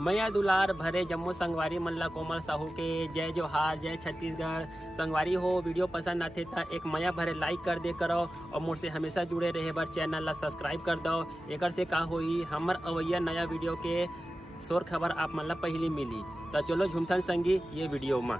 मैया दुलार भरे जम्मू संगवारी मन ला कोमल साहू के जय जोहार, जय छत्तीसगढ़। संगवारी हो वीडियो पसंद आते तो एक मैया भरे लाइक कर दे करो और मुझसे हमेशा जुड़े रहे बर चैनल ला सब्सक्राइब कर दो। एकर से का होई हमर अवैया नया वीडियो के शोर खबर आप मन ला पहली मिली। तो चलो झुमथन संगी ये वीडियो में।